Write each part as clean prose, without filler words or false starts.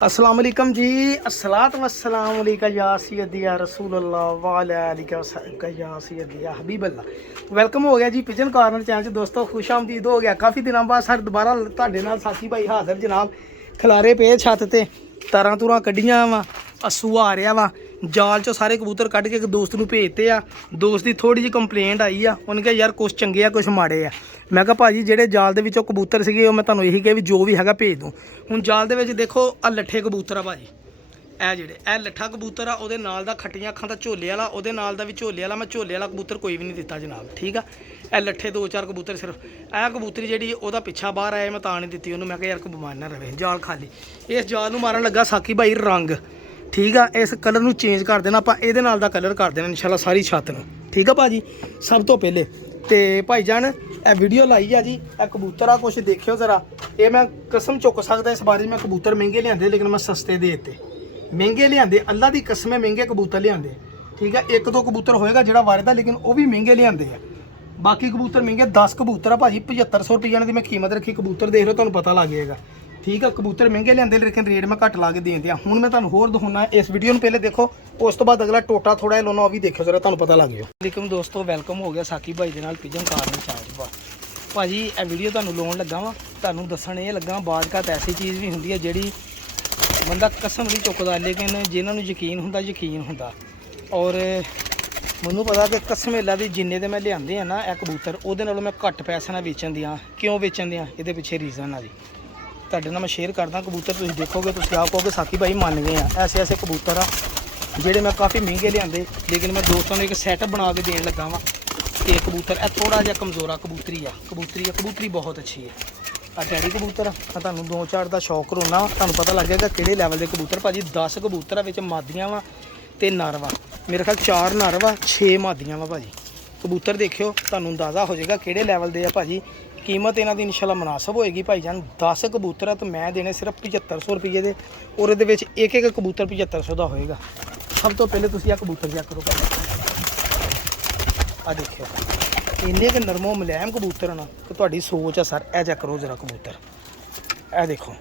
अस्सलाम वालेकुम जी। अस्सलात वस्सलाम अलैका या सय्यदी या रसूलल्लाह व अला आलिका या सय्यदी या हबीबल्लाह। वेलकम हो गया जी पिजन कॉर्नर चैनल दोस्तों, खुश आमदीद हो गया। काफ़ी दिनों बाद सर दोबारा ਤੁਹਾਡੇ ਨਾਲ ਸਾਥੀ भाई हाजिर जनाब। खिलारे पे छत ते तारां तूरां कड्डियां वा, अस्सू आ रहा वा, जाल चो सारे कबूतर कढ़ के एक दोस्त नूं भेजते आ। दोस्त की थोड़ी जी कंप्लेंट आई आ, उन्हें कहा यार कुछ चंगे आ कुछ माड़े आ। मैं कहा भाजी ਜਿਹੜੇ जाल ਦੇ ਵਿੱਚੋਂ कबूतर ਸੀਗੇ ਉਹ ਮੈਂ ਤੁਹਾਨੂੰ ਇਹੀ ਕਿਹਾ ਵੀ ਜੋ ਵੀ ਹੈਗਾ ਭੇਜ ਦੂੰ। ਹੁਣ ਜਾਲ ਦੇ ਵਿੱਚ ਦੇਖੋ ਆ ਲੱਠੇ ਕਬੂਤਰ ਆ ਭਾਜੀ, ਇਹ ਲੱਠਾ ਕਬੂਤਰ ਆ, ਉਹਦੇ ਨਾਲ ਦਾ ਖੱਟੀਆਂ ਅੱਖਾਂ ਦਾ ਝੋਲੇ ਵਾਲਾ, ਉਹਦੇ ਨਾਲ ਦਾ ਵੀ ਝੋਲੇ ਵਾਲਾ। ਮੈਂ ਝੋਲੇ ਵਾਲਾ ਕਬੂਤਰ ਕੋਈ ਵੀ ਨਹੀਂ ਦਿੱਤਾ ਜਨਾਬ, ਠੀਕ ਆ। ਇਹ ਲੱਠੇ 2-4 ਕਬੂਤਰ ਸਿਰਫ। ਇਹ ਕਬੂਤਰੀ ਜਿਹੜੀ ਉਹਦਾ ਪਿੱਛਾ ਬਾਹਰ ਆਇਆ, ਮੈਂ ਤਾਂ ਨਹੀਂ ਦਿੱਤੀ ਉਹਨੂੰ। ਮੈਂ ਕਿਹਾ ਯਾਰ ਬਿਮਾਰ ਨਾ ਰਵੇ, ਜਾਲ ਖਾਲੀ। ਇਸ ਜਾਲ ਨੂੰ ਮਾਰਨ ਲੱਗਾ ਸਾਕੀ ਭਾਈ ਰੰਗ, ਠੀਕ ਆ। ਇਸ ਕਲਰ ਨੂੰ ਚੇਂਜ ਕਰ ਦੇਣਾ ਆਪਾਂ, ਇਹਦੇ ਨਾਲ ਦਾ ਕਲਰ ਕਰ ਦੇਣਾ ਇਨਸ਼ਾਅੱਲਾ ਸਾਰੀ ਛੱਤ ਨੂੰ, ਠੀਕ ਆ ਭਾਜੀ। ਸਭ ਤੋਂ ਪਹਿਲੇ ਤੇ ਭਾਈ ਜਾਨ ਇਹ ਵੀਡੀਓ ਲਾਈ ਆ ਜੀ, ਇਹ ਕਬੂਤਰ ਆ ਕੁਛ ਦੇਖਿਓ ਜ਼ਰਾ। ਇਹ ਮੈਂ ਕਸਮ ਚੁੱਕ ਸਕਦਾ ਇਸ ਬਾਰੇ ਮੈਂ ਕਬੂਤਰ ਮਹਿੰਗੇ ਲਿਆਂਦੇ ਲੇਕਿਨ ਮੈਂ ਸਸਤੇ ਦੇ ਦਿੱਤੇ। ਮਹਿੰਗੇ ਲਿਆਂਦੇ, ਅੱਲਾ ਦੀ ਕਸਮ ਹੈ ਮਹਿੰਗੇ ਕਬੂਤਰ ਲਿਆਂਦੇ, ਠੀਕ ਆ। ਇੱਕ ਦੋ ਕਬੂਤਰ ਹੋਏਗਾ ਜਿਹੜਾ ਵਾਰਦਾ, ਲੇਕਿਨ ਉਹ ਵੀ ਮਹਿੰਗੇ ਲਿਆਂਦੇ ਆ। ਬਾਕੀ ਕਬੂਤਰ ਮਹਿੰਗੇ। 10 ਕਬੂਤਰ ਆ ਭਾਜੀ 7500 ਰੁਪਈਆ ਦੀ ਮੈਂ ਕੀਮਤ ਰੱਖੀ। ਕਬੂਤਰ ਦੇਖ ਲਓ ਤੁਹਾਨੂੰ ਪਤਾ ਲੱਗ ਜਾਏਗਾ, ਠੀਕ ਆ। ਕਬੂਤਰ ਮਹਿੰਗੇ ਲਿਆਂਦੇ ਲੇਕਿਨ ਰੇਟ ਮੈਂ ਘੱਟ ਲਾ ਕੇ ਦੇ ਦਿਆਂ। ਹੁਣ ਮੈਂ ਤੁਹਾਨੂੰ ਹੋਰ ਦਿਖਾਉਣਾ ਇਸ ਵੀਡੀਓ ਨੂੰ, ਪਹਿਲੇ ਦੇਖੋ, ਉਸ ਤੋਂ ਬਾਅਦ ਅਗਲਾ ਟੋਟਾ ਥੋੜਾ ਜਿਹਾ ਲਾਉਣਾ ਉਹ ਵੀ ਦੇਖਿਓ ਜ਼ਰਾ, ਤੁਹਾਨੂੰ ਪਤਾ ਲੱਗ ਜਾਓ। ਵਾਲੇਕੁਮ ਦੋਸਤੋ, ਵੈਲਕਮ ਹੋ ਗਿਆ ਸਾਕੀ ਭਾਈ ਦੇ ਨਾਲ ਪਿਜਨ ਕਾਰਨਰ ਚੈਨਲ। ਭਾਜੀ ਇਹ ਵੀਡੀਓ ਤੁਹਾਨੂੰ ਲਾਉਣ ਲੱਗਾ ਵਾਂ, ਤੁਹਾਨੂੰ ਦੱਸਣ ਇਹ ਲੱਗਾ ਬਾਜ਼ਕਾਤ ਐਸੀ ਚੀਜ਼ ਵੀ ਹੁੰਦੀ ਹੈ ਜਿਹੜੀ ਬੰਦਾ ਕਸਮ ਨਹੀਂ ਚੁੱਕਦਾ, ਲੇਕਿਨ ਜਿਨ੍ਹਾਂ ਨੂੰ ਯਕੀਨ ਹੁੰਦਾ। ਔਰ ਮੈਨੂੰ ਪਤਾ ਕਿ ਕਸਮ ਅੱਲਾ ਦੀ ਜਿੰਨੇ ਦੇ ਮੈਂ ਲਿਆਂਦੇ ਆ ਨਾ ਇਹ ਕਬੂਤਰ, ਉਹਦੇ ਨਾਲੋਂ ਮੈਂ ਘੱਟ ਪੈਸੇ ਨਾਲ ਵੇਚਣ ਦੀਆਂ। ਕਿਉਂ ਵੇਚਣ ਦੀਆਂ, ਇਹਦੇ ਪਿੱਛੇ ਰੀਜ਼ਨ ਆ ਜੀ, ਤੁਹਾਡੇ ਨਾਲ ਮੈਂ ਸ਼ੇਅਰ ਕਰਦਾ। ਕਬੂਤਰ ਤੁਸੀਂ ਦੇਖੋਗੇ ਤੁਸੀਂ ਆਪ ਕਹੋਗੇ ਸਾਕੀ ਭਾਈ ਮੰਨ ਗਏ ਆ। ਐਸੇ ਕਬੂਤਰ ਆ ਜਿਹੜੇ ਮੈਂ ਕਾਫੀ ਮਹਿੰਗੇ ਲਿਆਂਦੇ, ਲੇਕਿਨ ਮੈਂ ਦੋਸਤਾਂ ਨੂੰ ਇੱਕ ਸੈੱਟ ਬਣਾ ਕੇ ਦੇਣ ਲੱਗਾ ਵਾਂ। ਤੇ ਕਬੂਤਰ ਇਹ ਥੋੜਾ ਜਿਹਾ ਕਮਜ਼ੋਰ ਆ, ਕਬੂਤਰੀ ਬਹੁਤ ਅੱਛੀ ਹੈ। ਆ ਡੈਡੀ ਕਬੂਤਰ ਮੈਂ ਤੁਹਾਨੂੰ 2-4 ਦਾ ਸ਼ੌਕ ਕਰਾਉਣਾ, ਤੁਹਾਨੂੰ ਪਤਾ ਲੱਗ ਜਾਏਗਾ ਕਿਹੜੇ ਲੈਵਲ ਦੇ ਕਬੂਤਰ। ਭਾਜੀ 10 ਕਬੂਤਰ ਵਿੱਚ ਮਾਦੀਆਂ ਵਾ ਤੇ ਨਰ ਵਾ, ਮੇਰੇ ਖਿਆਲ 4 ਨਰ ਵਾ 6 ਮਾਦੀਆਂ ਵਾ ਭਾਜੀ। ਕਬੂਤਰ ਦੇਖਿਓ ਤੁਹਾਨੂੰ ਅੰਦਾਜ਼ਾ ਹੋ ਜਾਏਗਾ ਕਿਹੜੇ ਲੈਵਲ ਦੇ ਆ ਭਾਜੀ। ਕੀਮਤ ਇਹਨਾਂ ਦੀ ਇਨਸ਼ਾਅੱਲਾ ਮੁਨਾਸਬ ਹੋਏਗੀ ਭਾਈ ਜਾਨ। 10 ਕਬੂਤਰ ਆ ਤਾਂ ਮੈਂ ਦੇਣੇ ਸਿਰਫ 7500 ਰੁਪਏ ਦੇ, ਔਰ ਇਹਦੇ ਵਿੱਚ ਇੱਕ ਕਬੂਤਰ 7500 ਦਾ ਹੋਏਗਾ। ਸਭ ਤੋਂ ਪਹਿਲੇ ਤੁਸੀਂ ਆ ਕਬੂਤਰ ਚੈੱਕ ਕਰੋ ਭਾਈ, ਆ ਦੇਖਿਓ ਇੰਨੇ ਕਿ ਨਰਮੋ ਮੁਲਾਇਮ ਕਬੂਤਰ ਨਾ ਕਿ ਤੁਹਾਡੀ ਸੋਚ ਆ ਸਰ। ਇਹ ਚੈੱਕ ਕਰੋ ਜ਼ਰਾ ਕਬੂਤਰ, ਇਹ ਦੇਖੋ।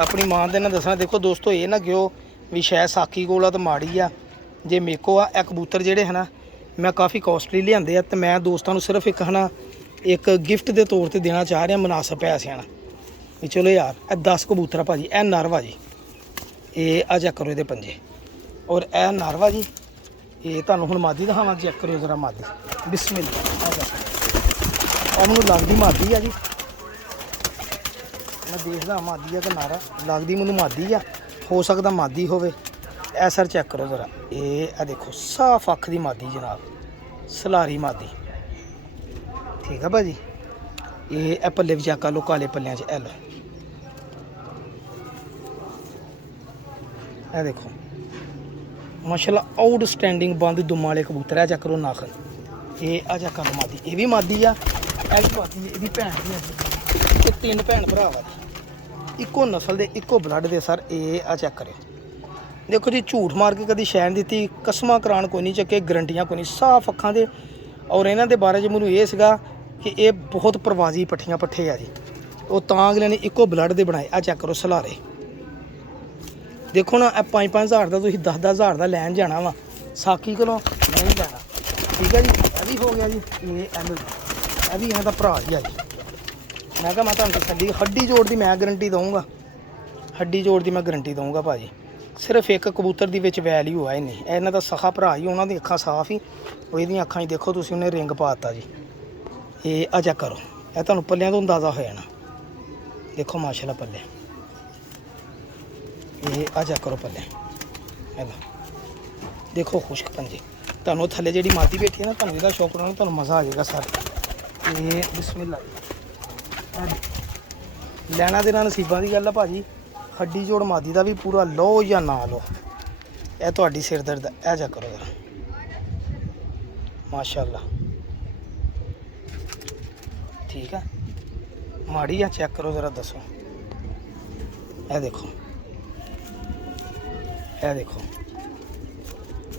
ਆਪਣੀ ਮਾਂ ਦੇ ਨਾਲ ਦੱਸਣਾ, ਦੇਖੋ ਦੋਸਤੋ ਇਹ ਨਾ ਕਿਉਂ ਵੀ ਸ਼ਾਇਦ ਸਾਕੀ ਕੋਲ ਆ ਤਾਂ ਮਾੜੀ ਆ, ਜੇ ਮੇਕੋ ਆ। ਇਹ ਕਬੂਤਰ ਜਿਹੜੇ ਹੈ ਨਾ ਮੈਂ ਕਾਫੀ ਕੋਸਟਲੀ ਲਿਆਂਦੇ ਆ, ਤੇ ਮੈਂ ਦੋਸਤਾਂ ਨੂੰ ਸਿਰਫ ਇੱਕ ਗਿਫਟ ਦੇ ਤੌਰ ਤੇ ਦੇਣਾ ਚਾਹ ਰਿਹਾ ਮੁਨਾਸਬ ਪੈਸਿਆਂ ਨਾਲ ਵੀ ਚਲੋ ਯਾਰ। ਇਹ 10 ਕਬੂਤਰ ਆ ਭਾਜੀ, ਇਹ ਨਰ ਵਾ ਜੀ। ਇਹ ਆ ਚੈੱਕ ਕਰੋ ਇਹਦੇ ਪੰਜੇ, ਔਰ ਇਹ ਨਰ ਵਾ ਜੀ। ਇਹ ਤੁਹਾਨੂੰ ਹੁਣ ਮਾਦੀ ਦਿਖਾਵਾਂ, ਚੈੱਕ ਕਰਿਓ ਜ਼ਰਾ ਮਾਦੀ। ਬਿਸਮਿਲ੍ਲਾ, ਆ ਮੈਨੂੰ ਲੱਗਦੀ ਮਾਦੀ ਆ ਜੀ, ਮੈਂ ਦੇਖਦਾ ਮਾਦੀ ਆ ਕਿ ਨਾਰਾ। ਲੱਗਦੀ ਮੈਨੂੰ ਮਾਦੀ ਆ, ਹੋ ਸਕਦਾ ਮਾਦੀ ਹੋਵੇ। ਇਹ ਸਰ ਚੈੱਕ ਕਰੋ ਜ਼ਰਾ, ਇਹ ਆ ਦੇਖੋ ਸਾਫ ਅੱਖ ਦੀ ਮਾਦੀ ਜਨਾਬ, ਸਲਾਰੀ ਮਾਦੀ, ਠੀਕ ਆ ਭਾਜੀ। ਇਹ ਪੱਲੇ ਵੀ ਚੱਕ ਲਓ ਕਾਲੇ ਪੱਲਿਆਂ 'ਚ, ਇਹ ਲਓ, ਇਹ ਦੇਖੋ ਮਾਸ਼ਾਅੱਲਾ ਆਊਟਸਟੈਂਡਿੰਗ ਬੰਦ ਦੁਮਾਂ ਵਾਲੇ ਕਬੂਤਰ। ਆ ਚੈੱਕ ਕਰੋ ਨਾਖਨ, ਇਹ ਆ ਚੈੱਕ ਕਰੋ ਮਾਦੀ, ਇਹ ਵੀ ਮਾਦੀ ਆ, ਇਹ ਵੀ ਮਾਦੀ, ਇਹਦੀ ਭੈਣ ਵੀ ਆ। ਇਹ 3 ਭੈਣ ਭਰਾ ਵਾ ਇੱਕੋ ਨਸਲ ਦੇ, ਇੱਕੋ ਬਲੱਡ ਦੇ ਸਰ। ਇਹ ਆ ਚੈੱਕ ਕਰਿਓ, ਦੇਖੋ ਜੀ ਝੂਠ ਮਾਰ ਕੇ ਕਦੀ ਸ਼ੈਨ ਦਿੱਤੀ, ਕਸਮਾਂ ਕਰਾਉਣ ਕੋਈ ਨਹੀਂ ਚੱਕੇ, ਗਰੰਟੀਆਂ ਕੋਈ ਨਹੀਂ, ਸਾਫ ਅੱਖਾਂ ਦੇ। ਔਰ ਇਹਨਾਂ ਦੇ ਬਾਰੇ 'ਚ ਮੈਨੂੰ ਇਹ ਸੀਗਾ ਕਿ ਇਹ ਬਹੁਤ ਪ੍ਰਵਾਜ਼ੀ ਪੱਠੇ ਆ ਜੀ, ਉਹ ਤਾਂ ਅਗਲੇ ਨੇ ਇੱਕੋ ਬਲੱਡ ਦੇ ਬਣਾਏ। ਆ ਚੈੱਕ ਕਰੋ ਸਲਾਰੇ, ਦੇਖੋ ਨਾ। ਇਹ 5-5 ਹਜ਼ਾਰ ਦਾ ਤੁਸੀਂ 10-10 ਹਜ਼ਾਰ ਦਾ ਲੈਣ ਜਾਣਾ ਵਾ ਸਾਕੀ ਕੋਲੋਂ, ਨਹੀਂ ਲੈਣਾ, ਠੀਕ ਹੈ ਜੀ। ਇਹ ਵੀ ਹੋ ਗਿਆ ਜੀ, ਇਹ ਵੀ ਇਹਨਾਂ ਦਾ ਭਰਾ ਹੀ ਆ ਜੀ। ਮੈਂ ਕਿਹਾ ਮੈਂ ਤੁਹਾਨੂੰ ਤਸੱਲੀ ਹੱਡੀ ਜੋੜ ਦੀ ਮੈਂ ਗਰੰਟੀ ਦਊਂਗਾ, ਭਾਜੀ। ਸਿਰਫ ਇੱਕ ਕਬੂਤਰ ਦੀ ਵਿੱਚ ਵੈਲਿਊ ਆ, ਨਹੀਂ ਇਹਨਾਂ ਦਾ ਸਖਾ ਭਰਾ ਹੀ, ਉਹਨਾਂ ਦੀ ਅੱਖਾਂ ਸਾਫ ਹੀ, ਉਹ ਇਹਦੀਆਂ ਅੱਖਾਂ ਹੀ ਦੇਖੋ ਤੁਸੀਂ, ਉਹਨੇ ਰਿੰਗ ਪਾ ਦਿੱਤਾ ਜੀ। ਇਹ ਆ ਚੈੱਕ ਕਰੋ, ਇਹ ਤੁਹਾਨੂੰ ਪੱਲਿਆਂ ਤੋਂ ਅੰਦਾਜ਼ਾ ਹੋ ਜਾਣਾ, ਦੇਖੋ ਮਾਸ਼ਾਅੱਲਾ ਪੱਲੇ। ਇਹ ਆ ਚੈੱਕ ਕਰੋ ਪੱਲੇ, ਇਹ ਦੇਖੋ ਖੁਸ਼ਕ ਪੰਜੇ। ਤੁਹਾਨੂੰ ਥੱਲੇ ਜਿਹੜੀ ਮਾਦੀ ਬੈਠੀ ਹੈ ਨਾ, ਤੁਹਾਨੂੰ ਇਹਦਾ ਸ਼ੌਕ ਕਰਾਉਣਾ, ਤੁਹਾਨੂੰ ਮਜ਼ਾ ਆ ਜਾਏਗਾ ਸਰ। ਇਹ ਬਿਸਮਿਲ੍ਲਾ, ਲੈਣਾ ਦੇਣਾ ਨਸੀਬਾਂ ਦੀ ਗੱਲ ਆ ਭਾਜੀ। ਹੱਡੀ ਜੋੜ ਮਾਦੀ ਦਾ ਵੀ ਪੂਰਾ ਲਓ ਜਾਂ ਨਾ ਲਓ, ਇਹ ਤੁਹਾਡੀ ਸਿਰਦਰਦ। ਇਹ ਚੈੱਕ ਕਰੋ ਜ਼ਰਾ ਮਾਸ਼ਾਅੱਲਾ, ਠੀਕ ਹੈ। ਮਾੜੀ ਆ, ਚੈੱਕ ਕਰੋ ਜ਼ਰਾ, ਦੱਸੋ। ਇਹ ਦੇਖੋ,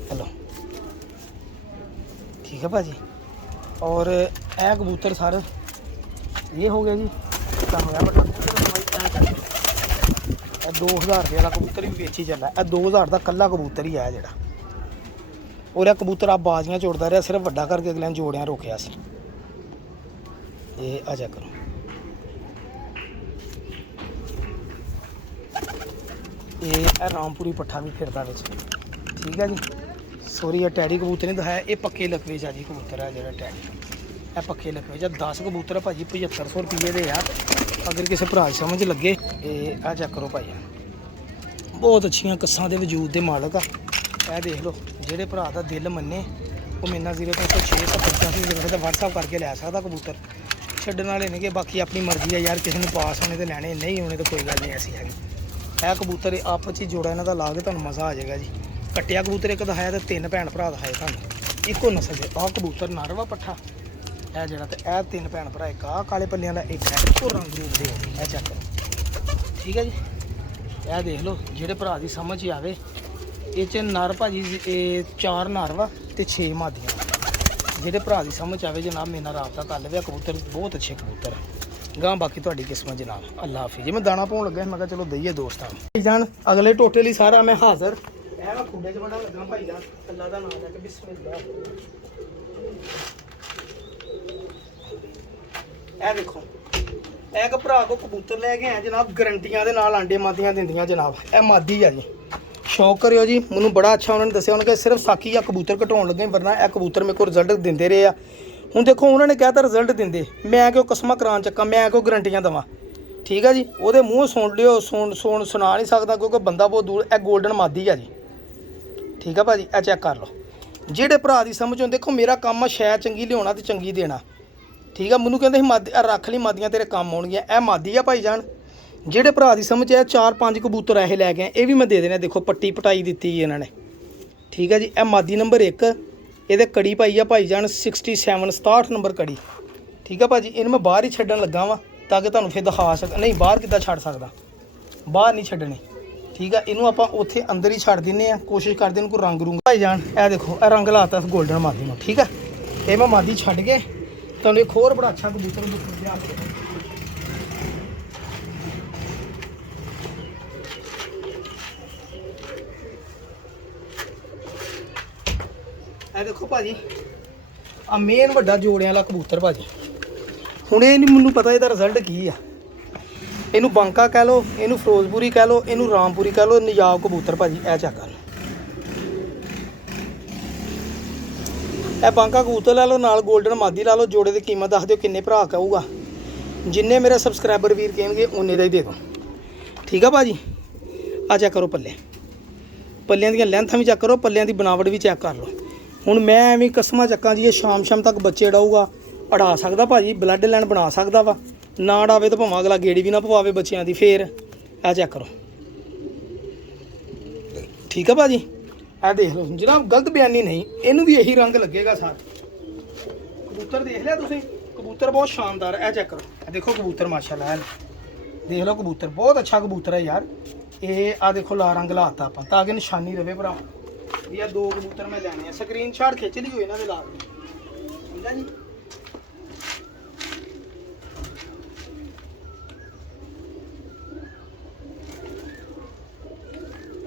हेलो, ठीक है भाजी। और ए कबूतर सर ये हो गया जी, ਇਹ 2000 ਰੁਪਏ ਵਾਲਾ ਕਬੂਤਰ ਵੀ ਵੇਚੀ ਚੱਲਾ। ਇਹ 2000 ਦਾ ਕੱਲਾ ਕਬੂਤਰ ਹੀ ਆ ਜਿਹੜਾ। ਉਹਦਾ ਕਬੂਤਰ ਆ ਬਾਜ਼ੀਆਂ ਚੋੜਦਾ ਰਿਹਾ, ਸਿਰਫ ਵੱਡਾ ਕਰਕੇ ਅਗਲੇ ਨੇ ਜੋੜਿਆਂ ਰੋਕਿਆ ਸੀ। ਇਹ ਆ ਜਾ ਕਰੋ। ਇਹ ਰਾਮਪੁਰੀ ਪੱਠਾ ਵੀ ਫਿਰਦਾ ਵਿੱਚ, ਠੀਕ ਹੈ ਜੀ। ਸੋਰੀ ਇਹ ਟੈਡੀ ਕਬੂਤਰ ਨਹੀਂ ਦਿਖਾਇਆ, ਇਹ ਪੱਕੇ ਲਕਵੇ 'ਚ ਆ ਜੀ ਕਬੂਤਰ ਹੈ ਜਿਹੜਾ ਟੈਡੀ। ਇਹ ਪੱਕੇ ਲਕਵੇ 'ਚ 10 ਕਬੂਤਰ ਭਾਜੀ 7500 ਰੁਪਏ ਦੇ ਆ। ਅਗਰ ਕਿਸੇ ਭਰਾ ਦੀ ਸਮਝ ਲੱਗੇ ਇਹ ਆ ਚੈੱਕ ਕਰੋ ਭਾਈ। ਬਹੁਤ ਅੱਛੀਆਂ ਕੱਸਾਂ ਦੇ ਵਜੂਦ ਦੇ ਮਾਲਕ ਆ। ਇਹ ਦੇਖ ਲਓ, ਜਿਹੜੇ ਭਰਾ ਦਾ ਦਿਲ ਮੰਨੇ ਉਹ ਮੇਰੇ ਨਾਲ 0306 75 ਦਾ WhatsApp ਕਰਕੇ ਲੈ ਸਕਦਾ ਕਬੂਤਰ। ਛੱਡਣ ਵਾਲੇ ਨੇਗੇ, ਬਾਕੀ ਆਪਣੀ ਮਰਜ਼ੀ ਆ ਯਾਰ, ਕਿਸੇ ਨੂੰ ਪਾਸ ਹੋਣੇ ਤੇ ਲੈਣੇ, ਨਹੀਂ ਹੋਣੇ ਤਾਂ ਕੋਈ ਗੱਲ ਨਹੀਂ ਐਸੀ ਹੈਗੀ। ਇਹ ਕਬੂਤਰ ਆਪਸ 'ਚ ਜੋੜਾ ਇਹਨਾਂ ਦਾ ਲਾ ਕੇ ਤੁਹਾਨੂੰ ਮਜ਼ਾ ਆ ਜਾਏਗਾ ਜੀ। ਕੱਟਿਆ ਕਬੂਤਰ ਇੱਕ ਦਿਖਾਇਆ ਤੇ 3 ਭੈਣ ਭਰਾ ਦਿਖਾਏ ਤੁਹਾਨੂੰ ਇੱਕੋ ਨਸਲ ਦੇ। ਆਹ ਕਬੂਤਰ ਨਰਵਾ ਪੱਠਾ ਇਹ ਜਿਹੜਾ, ਤੇ ਇਹ 3 ਭੈਣ ਭਰਾ, ਇੱਕ ਆਹ ਕਾਲੇ ਪੱਲਿਆਂ ਦਾ, ਇੱਕ ਹੈ ਇੱਕੋ ਰੰਗ ਰੂਪ ਦੇ। ਇਹ ਚੈੱਕ ਕਰੋ, ਠੀਕ ਹੈ ਜੀ। ਇਹ ਦੇਖ ਲਓ, ਜਿਹੜੇ ਭਰਾ ਦੀ ਸਮਝ ਆਵੇ। ਇਹ 'ਚ ਨਰ ਭਾਜੀ ਇਹ 4 ਨਰ ਵਾ ਤੇ 6 ਮਾਦੀਆਂ। ਜਿਹੜੇ ਭਰਾ ਦੀ ਸਮਝ ਆਵੇ ਜਨਾਬ ਮੇਰੇ ਨਾਲ ਰਾਬਤਾ ਕਰ ਲਵੇ। ਕਬੂਤਰ ਬਹੁਤ ਅੱਛੇ ਕਬੂਤਰ ਹੈ। ਗਾਂ ਬਾਕੀ ਤੁਹਾਡੀ ਕਿਸਮਤ ਜਨਾਬ। ਅੱਲਾ ਹਾਫਿਜ਼। ਜੇ ਮੈਂ ਦਾਣਾ ਪਾਉਣ ਲੱਗਾ ਮੈਂ ਕਿਹਾ ਚਲੋ ਦਈਏ ਦੋਸਤਾਂ ਨੂੰ। ਭਾਈ ਜਾਨ ਅਗਲੇ ਟੋਟੇ ਲਈ ਸਾਰਾ ਮੈਂ ਹਾਜ਼ਰ। ਇਹ ਮੈਂ ਖੁੱਡੇ 'ਚ ਬੜਾ ਲੱਗਣਾ ਭਾਈ ਜਾਨ। ਅੱਲਾ ਦਾ ਨਾਮ ਲੈ ਕੇ ਬਿਸਮਿਲ੍ਲਾ। ਇਹ ਦੇਖੋ, ਇਹ ਇੱਕ ਭਰਾ ਕੋ ਕਬੂਤਰ ਲੈ ਕੇ ਆਏ ਜਨਾਬ, ਗਰੰਟੀਆਂ ਦੇ ਨਾਲ ਆਂਡੇ ਮਾਦੀਆਂ ਦਿੰਦੀਆਂ ਜਨਾਬ। ਇਹ ਮਾਦੀ ਆ ਜੀ, ਸ਼ੌਕ ਕਰਿਓ ਜੀ। ਮੈਨੂੰ ਬੜਾ ਅੱਛਾ ਉਹਨਾਂ ਨੇ ਦੱਸਿਆ, ਉਹਨਾਂ ਕਿ ਸਿਰਫ ਸਾਕੀ ਆ ਕਬੂਤਰ ਘਟਾਉਣ ਲੱਗੇ, ਵਰਨਾ ਇਹ ਕਬੂਤਰ ਮੇਰੇ ਕੋਲ ਰਿਜ਼ਲਟ ਦਿੰਦੇ ਰਹੇ ਆ। ਹੁਣ ਦੇਖੋ ਉਹਨਾਂ ਨੇ ਕਹਿਤਾ ਰਿਜ਼ਲਟ ਦਿੰਦੇ, ਮੈਂ ਕਿਉਂ ਕਸਮਾਂ ਕਰਾਉਣ ਚੱਕਾਂ, ਮੈਂ ਕਿਉਂ ਗਰੰਟੀਆਂ ਦੇਵਾਂ, ਠੀਕ ਆ ਜੀ। ਉਹਦੇ ਮੂੰਹ ਸੁਣ ਲਿਓ, ਸੁਣਾ ਨਹੀਂ ਸਕਦਾ ਕਿਉਂਕਿ ਬੰਦਾ ਬਹੁਤ ਦੂਰ। ਇਹ ਗੋਲਡਨ ਮਾਦੀ ਆ ਜੀ, ਠੀਕ ਆ ਭਾਜੀ। ਇਹ ਚੈੱਕ ਕਰ ਲਓ। ਜਿਹੜੇ ਭਰਾ ਦੀ ਸਮਝ ਆਉਂਦੀ, ਦੇਖੋ ਮੇਰਾ ਕੰਮ ਆ ਸ਼ੈ ਚੰਗੀ ਲਿਆਉਣਾ ਤੇ ਚੰਗੀ ਦੇਣਾ, ਠੀਕ ਆ। ਮੈਨੂੰ ਕਹਿੰਦੇ ਸੀ ਮਾਦੀ ਰੱਖ ਲਈ, ਮਾਦੀਆਂ ਤੇਰੇ ਕੰਮ ਆਉਣਗੀਆਂ। ਇਹ ਮਾਦੀ ਆ ਭਾਈ ਜਾਨ। ਜਿਹੜੇ ਭਰਾ ਦੀ ਸਮਝ ਆਇਆ 4-5 ਕਬੂਤਰ ਇਹ ਲੈ ਕੇ ਆਏ, ਇਹ ਵੀ ਮੈਂ ਦੇ ਦੇਣੇ। ਦੇਖੋ ਪੱਟੀ ਪਟਾਈ ਦਿੱਤੀ ਇਹਨਾਂ ਨੇ, ਠੀਕ ਹੈ ਜੀ। ਇਹ ਮਾਦੀ ਨੰਬਰ 1, ਇਹਦੇ ਕੜੀ ਪਾਈ ਆ ਭਾਈ ਜਾਨ 67 ਨੰਬਰ ਕੜੀ, ਠੀਕ ਆ ਭਾਜੀ। ਇਹਨੂੰ ਮੈਂ ਬਾਹਰ ਹੀ ਛੱਡਣ ਲੱਗਾ ਵਾਂ ਤਾਂ ਕਿ ਤੁਹਾਨੂੰ ਫਿਰ ਦਿਖਾ ਸਕਾਂ। ਨਹੀਂ ਬਾਹਰ ਕਿੱਦਾਂ ਛੱਡ ਸਕਦਾ, ਬਾਹਰ ਨਹੀਂ ਛੱਡਣੀ, ਠੀਕ ਆ। ਇਹਨੂੰ ਆਪਾਂ ਉੱਥੇ ਅੰਦਰ ਹੀ ਛੱਡ ਦਿੰਦੇ ਆ, ਕੋਸ਼ਿਸ਼ ਕਰਦੇ ਇਹਨੂੰ ਕੋਈ ਰੰਗ ਰੂੰਗ ਭਾਈ ਜਾਨ। ਇਹ ਦੇਖੋ ਇਹ ਰੰਗ ਲਾਤਾ ਗੋਲਡਨ ਮਾਦੀ ਨੂੰ, ਠੀਕ ਆ। ਇਹ ਮੈਂ ਮਾਦੀ ਛੱਡ ਕੇ ਤੁਹਾਨੂੰ ਇੱਕ ਹੋਰ ਬੜਾ ਅੱਛਾ ਕਬੂਤਰ ਲਿਆ ਕੇ ਇਹ ਦੇਖੋ ਭਾਜੀ। ਆ ਮੇਨ ਵੱਡਾ ਜੋੜਿਆਂ ਵਾਲਾ ਕਬੂਤਰ ਭਾਜੀ। ਹੁਣ ਇਹ ਨਹੀਂ ਮੈਨੂੰ ਪਤਾ ਇਹਦਾ ਰਿਜ਼ਲਟ ਕੀ ਆ। ਇਹਨੂੰ ਬਾਂਕਾ ਕਹਿ ਲਓ, ਇਹਨੂੰ ਫਿਰੋਜ਼ਪੁਰੀ ਕਹਿ ਲਓ, ਇਹਨੂੰ ਰਾਮਪੁਰੀ ਕਹਿ ਲਓ, ਨਜਾਬ ਕਬੂਤਰ ਭਾਜੀ। ਇਹ ਚੈੱਕ ਕਰ ਲਓ, ਇਹ ਬਾਂਕਾ ਕਬੂਤਰ ਲੈ ਲਓ, ਨਾਲ ਗੋਲਡਨ ਮਾਦੀ ਲਾ ਲਓ। ਜੋੜੇ ਦੀ ਕੀਮਤ ਦੱਸ ਦਿਓ ਕਿੰਨੇ ਭਰਾ ਕਹੂਗਾ। ਜਿੰਨੇ ਮੇਰੇ ਸਬਸਕ੍ਰਾਈਬਰ ਵੀਰ ਕਹਿਣਗੇ ਉਨੇ ਦਾ ਹੀ ਦੇ ਦਿਓ, ਠੀਕ ਆ ਭਾਜੀ। ਆ ਚੈੱਕ ਕਰੋ ਪੱਲੇ, ਪੱਲਿਆਂ ਦੀਆਂ ਲੈਂਥਾਂ ਵੀ ਚੈੱਕ ਕਰੋ, ਪੱਲਿਆਂ ਦੀ ਬਣਾਵਟ ਵੀ ਚੈੱਕ ਕਰ ਲਓ। ਹੁਣ ਮੈਂ ਐਵੇਂ ਕਸਮਾਂ ਚੱਕਾਂ ਜੀ, ਇਹ ਸ਼ਾਮ ਤੱਕ ਬੱਚੇ ਅੜਾਊਗਾ, ਅੜਾ ਸਕਦਾ ਭਾਜੀ, ਬਲੱਡ ਲਾਈਨ ਬਣਾ ਸਕਦਾ ਵਾ। ਨਾ ਅੜਾਵੇ ਤਾਂ ਭਾਵੇਂ ਅਗਲਾ ਗੇੜੀ ਵੀ ਨਾ ਪਵਾਵੇ ਬੱਚਿਆਂ ਦੀ। ਫੇਰ ਇਹ ਚੈੱਕ ਕਰੋ, ਠੀਕ ਆ ਭਾਜੀ। ਇਹ ਦੇਖ ਲਓ ਜਨਾਬ, ਗਲਤ ਬਿਆਨੀ ਨਹੀਂ, ਇਹਨੂੰ ਵੀ ਇਹੀ ਰੰਗ ਲੱਗੇਗਾ ਸਾਰਾ। ਕਬੂਤਰ ਦੇਖ ਲਿਆ ਤੁਸੀਂ, ਕਬੂਤਰ ਬਹੁਤ ਸ਼ਾਨਦਾਰ। ਇਹ ਚੈੱਕ ਕਰੋ, ਇਹ ਦੇਖੋ ਕਬੂਤਰ ਮਾਸ਼ਾਅੱਲਾ। ਦੇਖ ਲਓ ਕਬੂਤਰ ਬਹੁਤ ਅੱਛਾ ਕਬੂਤਰ ਹੈ ਯਾਰ। ਇਹ ਆ ਦੇਖੋ ਲਾ ਰੰਗ ਲਾਤਾ ਆਪਾਂ ਤਾਂ ਕਿ ਨਿਸ਼ਾਨੀ ਰਵੇ ਭਰਾ। ਇਹ 2 ਕਬੂਤਰ ਮੈਂ ਲੈਣੇ ਆ, ਸਕਰੀਨਸ਼ਾਟ ਖਿੱਚ ਲਿਓ ਇਹਨਾਂ ਦੇ ਲਾ ਕੇ, ਠੀਕ ਹੈ ਜੀ।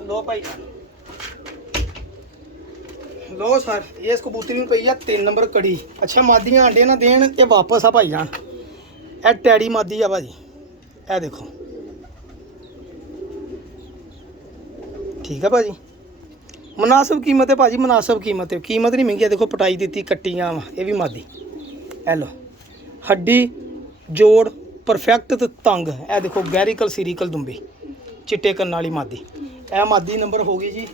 ਲੋ ਭਾਈ, ਲੋ ਸਰ। ਇਸ ਕਬੂਤਰੀ ਨੂੰ ਪਈ ਆ 3 ਨੰਬਰ ਕੜੀ। ਅੱਛਾ ਮਾਦੀਆਂ ਆਂਡੇ ਨਾ ਦੇਣ ਤੇ ਵਾਪਸ ਆ ਭਾਈ ਜਾਨ। ਇਹ ਟੈਡੀ ਮਾਦੀ ਆ ਭਾਜੀ। ਇਹ ਦੇਖੋ, ਠੀਕ ਆ ਭਾਜੀ। ਮੁਨਾਸਬ ਕੀਮਤ ਹੈ ਭਾਜੀ, ਮੁਨਾਸਬ ਕੀਮਤ ਹੈ, ਕੀਮਤ ਨਹੀਂ ਮਹਿੰਗੀ। ਦੇਖੋ ਪਟਾਈ ਦਿੱਤੀ, ਕੱਟੀਆਂ ਵਾ। ਇਹ ਵੀ ਮਾਦੀ। ਇਹ ਲੋ ਹੱਡੀ ਜੋੜ ਪਰਫੈਕਟ ਤੇ ਤੰਗ। ਇਹ ਦੇਖੋ ਗੈਰੀਕਲ ਸੀਰੀਕਲ ਦੁੰਬੀ, ਚਿੱਟੇ ਕੰਨ ਵਾਲੀ ਮਾਦੀ। ਇਹ ਮਾਦੀ ਨੰਬਰ ਹੋ ਗਈ ਜੀ।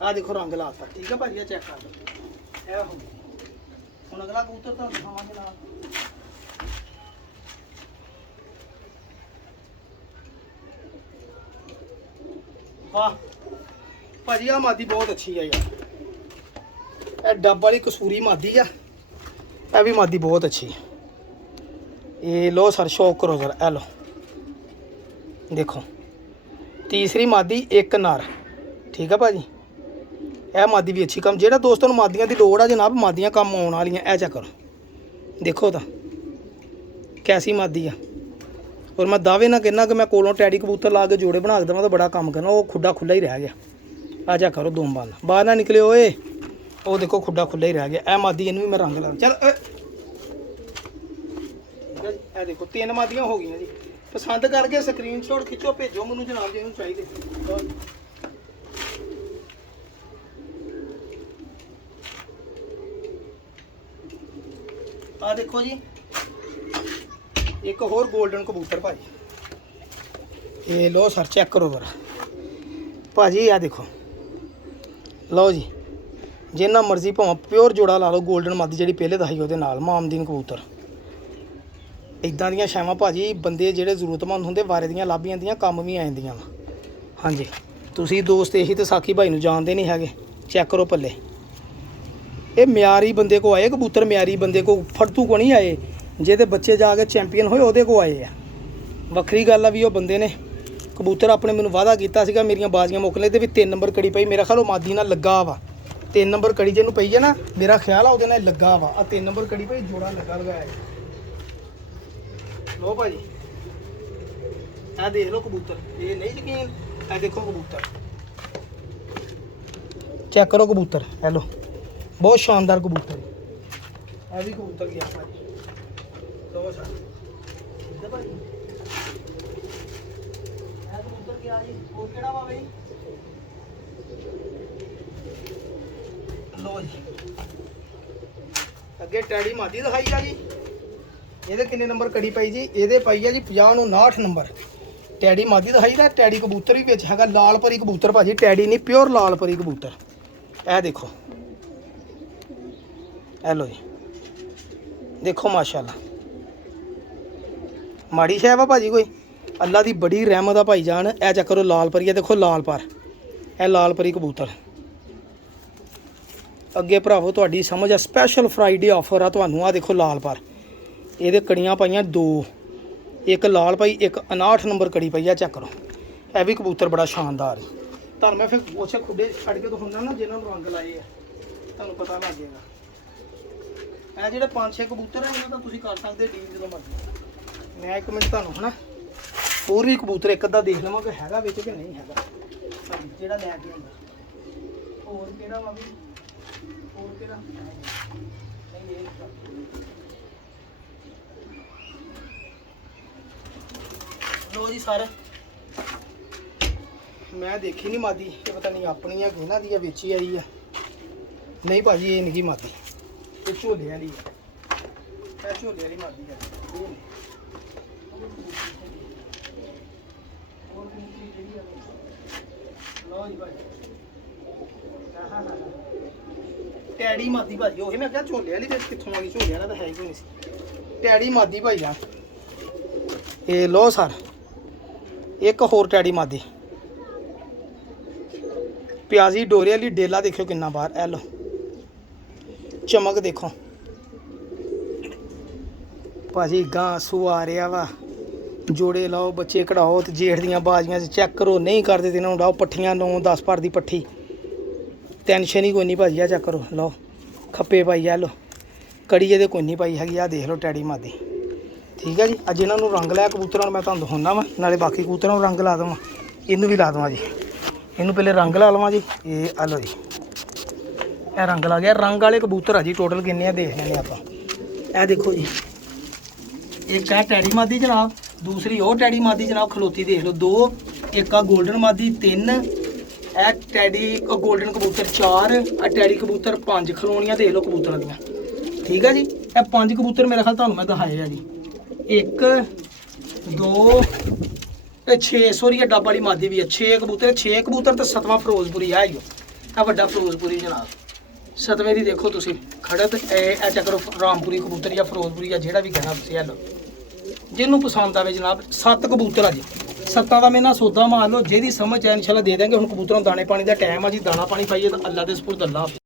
ਆ ਦੇਖੋ ਰੰਗ ਲਾਤਾ, ਠੀਕ ਆ ਭਾਜੀ। ਇਹ ਚੈੱਕ ਕਰ ਲਓ, ਇਹ ਹੋ ਗਈ। ਹੁਣ ਅਗਲਾ ਕਬੂਤਰ ਤੁਹਾਨੂੰ ਦਿਖਾਵਾਂਗੇ ਨਾਲ। ਵਾਹ ਭਾਜੀ, ਆ ਮਾਦੀ ਬਹੁਤ ਅੱਛੀ ਆ ਯਾਰ। ਇਹ ਡੱਬ ਵਾਲੀ ਕਸੂਰੀ ਮਾਦੀ ਆ। ਇਹ ਵੀ ਮਾਦੀ ਬਹੁਤ ਅੱਛੀ। ਇਹ ਲੋ ਸਰ, ਸ਼ੌਕ ਕਰੋ ਸਰ। ਇਹ ਲੋ ਦੇਖੋ, ਤੀਸਰੀ ਮਾਦੀ, 1 ਨਰ, ਠੀਕ ਆ ਭਾਜੀ। ਇਹ ਮਾਦੀ ਵੀ ਅੱਛੀ ਕੰਮ। ਜਿਹੜਾ ਦੋਸਤਾਂ ਨੂੰ ਮਾਦੀਆਂ ਦੀ ਲੋੜ ਆ ਜਨਾਬ, ਮਾਦੀਆਂ ਕੰਮ ਆਉਣ ਵਾਲੀਆਂ। ਇਹ ਚੈੱਕ ਕਰੋ, ਦੇਖੋ ਤਾਂ कैसी मादी आ। और मैं दावे ना कहना कि मैं कोलों टैडी कबूतर ला के जोड़े बना के देवां तो बड़ा काम करना, वो खुड्डा खुला ही रह गया। आ जा करो दोम बंद, बाहर ना निकले ओए। वो देखो खुड्डा खुला ही रह गया। ए मादी इनू भी मैं रंग ला चल। ए देखो 3 मादियां हो गई जी। पसंद करके स्क्रीनशॉट खिंचो भेजो मैनू जनाब जी चाहिए। आ देखो जी एक होर गोल्डन कबूतर भाजी, ये लो सर चेक करो जरा भाजी। आ देखो लो जी, जिन्ना मर्जी भावें प्योर जोड़ा ला लो गोल्डन मादी जी पहले दहाई वो मामदीन कबूतर। इदां दियां शावां भाजी बंदे जेह्ड़े जरूरतमंद होंदे वारे दियां लभ जांदियां, कम भी आ जांदियां वा। हाँ जी तुसीं दोस्त यही तो साकी भाई नूं जानदे नहीं हैगे। चेक करो पल्ले, ये म्यारी बंदे को आए कबूतर, म्यारी बंदे को फड़तू को नहीं आए। जेदे बच्चे जाके चैंपीयन होए ओहदे को आए आ। वक्री गल आ भी वो बंदे ने कबूतर अपने मैनूं वादा कीता सीगा मेरियां बाजियां मुकने ते भी 3 नंबर कड़ी पई। मेरा ख्याल वो मादी नाल लग्गा वा। 3 नंबर कड़ी जिन्नू पई है ना, मेरा ख्याल आ उहदे नाल लग्गा वा। 3 नंबर कड़ी पई जोड़ा लग्गा लगाया। लो भाजी आ देख लो कबूतर, ये नहीं यकीन। आ देखो कबूतर, चेक करो कबूतर। हेलो बहुत शानदार कबूतर है। भी कबूतर गया भाजी। लो सर भाजी कबूतर गया जी। वो केड़ा वा भाई? लो जी अगे टैडी मादी दिखाई आ जी। ये किन्ने नंबर कड़ी पाई जी? ये पाई है जी 50 ਨੂੰ 59 नंबर। टैडी मादी दिखाई था। टैडी कबूतर भी विच हैगा, लाल परी कबूतर भाजी, टैडी नहीं प्योर लाल परी कबूतर। ए देखो ए लो जी देखो माशाल्लाह माड़ी शै वा भाजी कोई? अल्लाह की बड़ी रहमत आ भाईजान। ए चेक करो लाल परी है, देखो लाल पर ए लाल परी कबूतर। अगे भरावो तुहाडी समझ आ स्पैशल फ्राइडे ऑफर आ तुहानू। आ देखो लाल पर ये कड़ियाँ पाइयां 2, एक लाल पाई एक 59 नंबर कड़ी पाई है। चेक करो यह भी कबूतर बड़ा शानदार है। तुहानू मैं फिर उस खुडे छड़ के दिखाउंदा ना जिन्होंने रंग लाए है, तुहानू पता लग जाएगा। ਇਹ ਜਿਹੜੇ 5-6 कबूतर है ਇਹਨਾਂ ਦਾ ਤੁਸੀਂ ਕਰ ਸਕਦੇ ਡੀਲ ਜਦੋਂ ਮਰਜ਼ੀ। ਮੈਂ ਇੱਕ ਮਿੰਟ ਤੁਹਾਨੂੰ ਹਨਾ ਹੋਰ ਵੀ ਕਬੂਤਰ ਇੱਕ ਅੱਧਾ ਦੇਖ ਲਵਾਂ ਕਿ ਹੈਗਾ ਵਿੱਚ ਕਿ ਨਹੀਂ ਹੈਗਾ ਜਿਹੜਾ ਲੈ ਕੇ ਆਉਂਦਾ। ਹੋਰ ਕਿਹੜਾ ਵਾ ਵੀ? ਹੋਰ ਕਿਹੜਾ ਨਹੀਂ ਇਹ लो जी सर मैं देखी नहीं मादी, ये पता नहीं अपनी है कि दी बेची आई है। नहीं भाजी ये नहीं मादी, ये झोले वाली है। झोले वाली मादी है। टैडी मादी भाजी वही मैं क्या झोले वाली कितों आ गई? झोले वाला तो है ही कोई नहीं। टैडी मादी भाई आ ये लो सर एक होर टैडी मादी प्याजी डोरे वाली डेला देखो किन्ना बाहर। ए लो चमक देखो भाजी गां सू आ रहा वा। जोड़े लाओ बच्चे कढ़ाओ तो जेठ दियां बाजियां चेक करो। नहीं करते तो इन्होंने उड़ाओ पट्ठियां 9-10 पर दी पट्ठी, टेंशन ही कोई नहीं भाजी। आ चेक करो लो खप्पे पाई आ लो कड़ी ये कोई नहीं पाई हैगी। आ देख लो टैडी मादी ठीक है जी। अज इन्होंने रंग लिया कबूतरों मैं तुहानू दिखाना वा, नाले बाकी कबूतरों रंग ला देवां। इनू भी ला देवां जी, इनू पहले रंग ला लवां जी। ये आ लो जी ए रंग ला गया। रंग वाले कबूतर आ जी टोटल किन्ने देख लेने आप। ए देखो जी एक है टैडी मादी जनाब, दूसरी वो टैडी मादी जनाब खलोती देख लो 2, एक आ गोल्डन मादी 3, ए टैडी गोल्डन कबूतर 4, आ टैडी कबूतर 5 खलोनियां देख लो कबूतरों दियां ठीक है जी। ए 5 कबूतर मेरे ख्याल तुहानू मैं दिखाए आ जी। 1 2 6 सॉरी ये डब वाली मादी भी है। 6 कबूतर तो 7वां फिरोजपुरी है यो बड़ा फिरोजपुरी जनाब। 7वें की देखो तुम खड़त ए चक्कर रामपुरी कबूतर या फिरोजपुरी या जोड़ा भी कहना तुम। लो जिन्हों पसंद आए जनाब 7 कबूतर आ जी। 7 का मेरे ना सौदा मार लो, जी समझ आए इंशाल्लाह दे देंगे। हम कबूतरों दाने पानी का टाइम आ जी, दाना पानी पाइए तो अल्लाह के सुपुर्द अल्लाह।